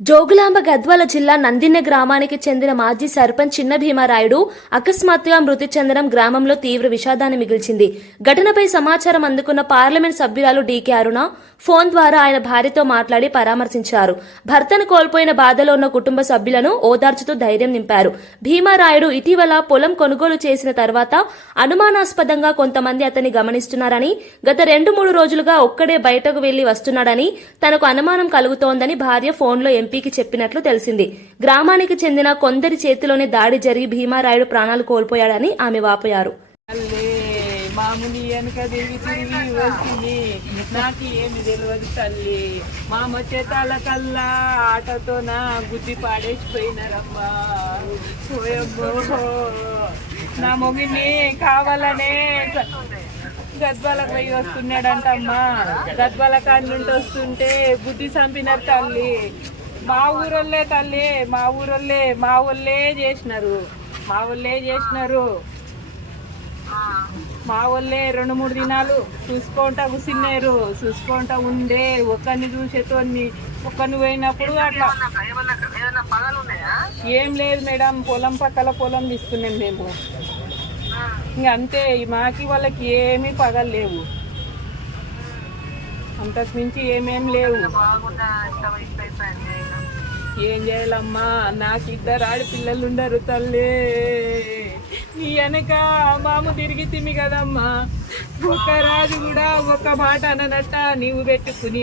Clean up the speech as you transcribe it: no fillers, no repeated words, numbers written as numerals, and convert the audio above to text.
జోగులాంబ గద్వాల జిల్లా నందిన్నె గ్రామానికి చెందిన మాజీ సర్పంచ్ చిన్న భీమారాయుడు అకస్మాత్తుగా మృతి చెందడం గ్రామంలో తీవ్ర విషాదాన్ని మిగిల్చింది. ఘటనపై సమాచారం అందుకున్న పార్లమెంట్ సభ్యురాలు డీకే అరుణ ఫోన్ ద్వారా ఆయన భార్యతో మాట్లాడి పరామర్శించారు. భర్తను కోల్పోయిన బాధలో ఉన్న కుటుంబ సభ్యులను ఓదార్చుతూ ధైర్యం నింపారు. భీమారాయుడు ఇటీవల పొలం కొనుగోలు చేసిన తర్వాత అనుమానాస్పదంగా కొంతమంది అతన్ని గమనిస్తున్నారని, గత 2-3 రోజులుగా ఒక్కడే బయటకు వెళ్లి వస్తున్నాడని, తనకు అనుమానం కలుగుతోందని భార్య ఫోన్లో ఎంపీకి చెప్పినట్లు తెలిసింది. గ్రామానికి చెందిన కొందరి చేతిలోనే దాడి జరిగి భీమారాయుడు ప్రాణాలు కోల్పోయాడని ఆమె వాపోయారు. మామూలు వెనక తిరిగి తిరిగి వచ్చింది, నాకు ఏమి తెలియదు తల్లి. మా మొచ్చేతాల కల్లా ఆటోతో నా గుద్ది పాడేసిపోయినారమ్మా. నా మొగిని కావాలనే గద్వాలకు పోయి వస్తున్నాడంటమ్మా. గద్వాల కాడి నుండి వస్తుంటే బుద్ధి చంపినారు తల్లి. మా ఊరోళ్ళే తల్లి, మా ఊళ్ళే చేసినారు. మా వాళ్ళే 2-3 దినాలు చూసుకుంటా కూర్చున్నారు. చూసుకుంటా ఉండే ఒక్కరిని చూసేతోని ఒక్కరిని పోయినప్పుడు అట్లా ఏం లేదు మేడం. పక్కల పొలం తీసుకున్నాం మేము. ఇంక అంతే, మాకి వాళ్ళకి ఏమీ పగలు లేవు, అంతకు మించి ఏమేం లేవు. ఏం చేయాలమ్మా, నాకు 2 ఆడపిల్లలు ఉండరు తల్లి. నీ వెనక మాము తిరిగి తిమి కదమ్మా. ఒక్క రాజు కూడా ఒక్క మాట అననట్ట నీవు పెట్టుకుని